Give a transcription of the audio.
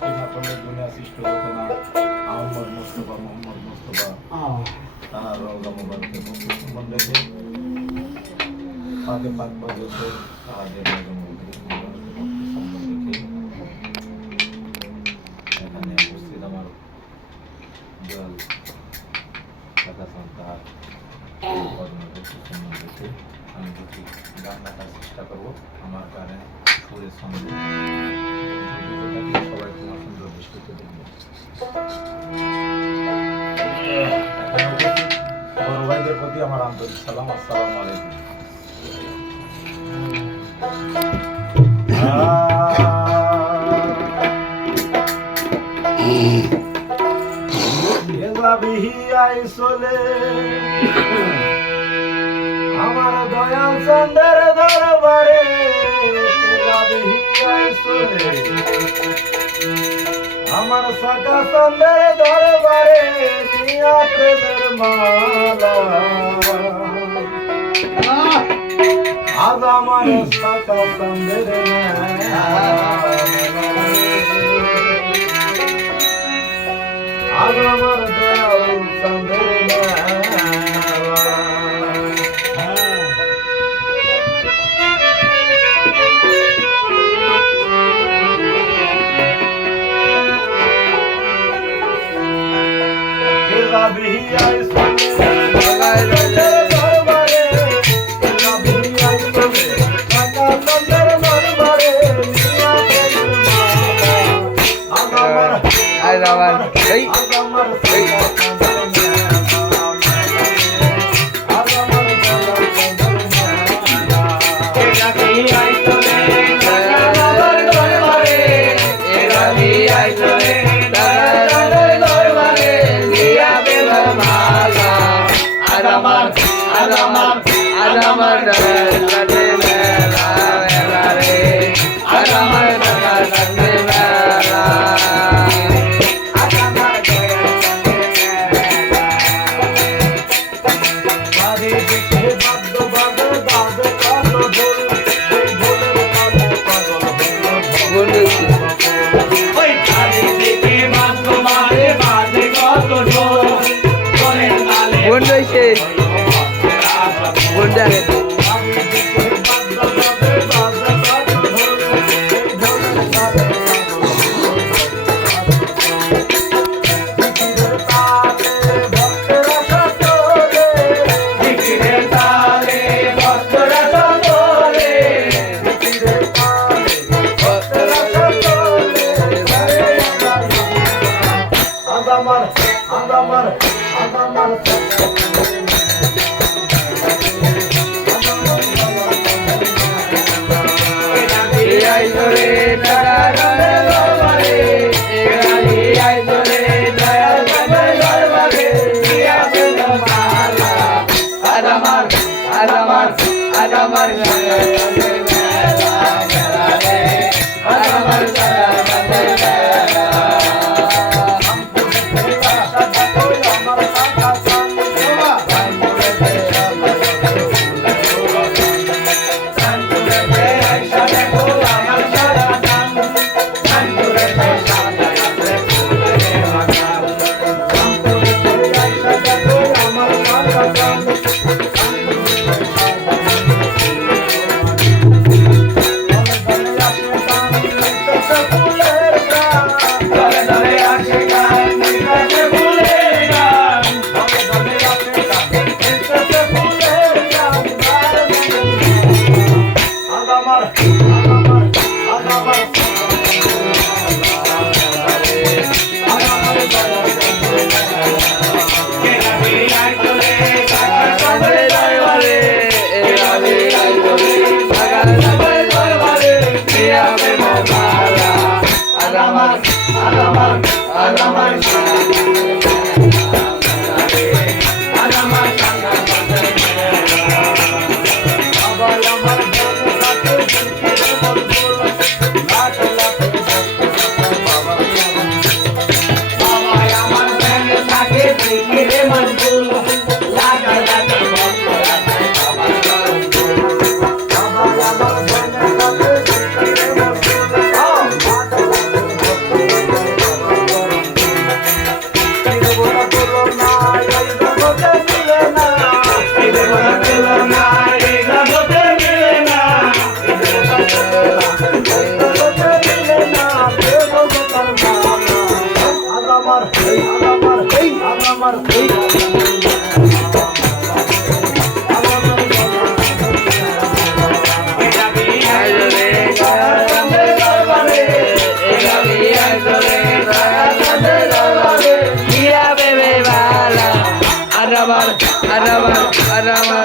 সৃষ্টি না করলে দুনিয়া সৃষ্টি হতো না। আহমদ মুস্তফা, মোহাম্মদ মুস্তফা তার রওজা মুবারকে সম্মান রেখে পাকে পাক পর্যন্ত তাহাদের রওজা মুবারকে সম্মান রেখে এখানে উপস্থিত আমার দয়াল কাকা সন্তান কর্মকে সম্মান রেখে আমি দুটি গান রাখার চেষ্টা করবো আমার গানে সুরের সঙ্গে সবাই তোমার সুন্দর দৃষ্টিতে দেখবে। বড় ভাইদের প্রতি আমার আন্তরিক সালাম, আসসালামু আলাইকুম। আমার দয়াল চন্দ্রের দরবারে আমার সাকা চন্দ্রের দরবারে নিয়া প্রেমের মালা আজ আমার সাকা চন্দ্রের আজ আমার দয়াল চন্দ্রের আর আমার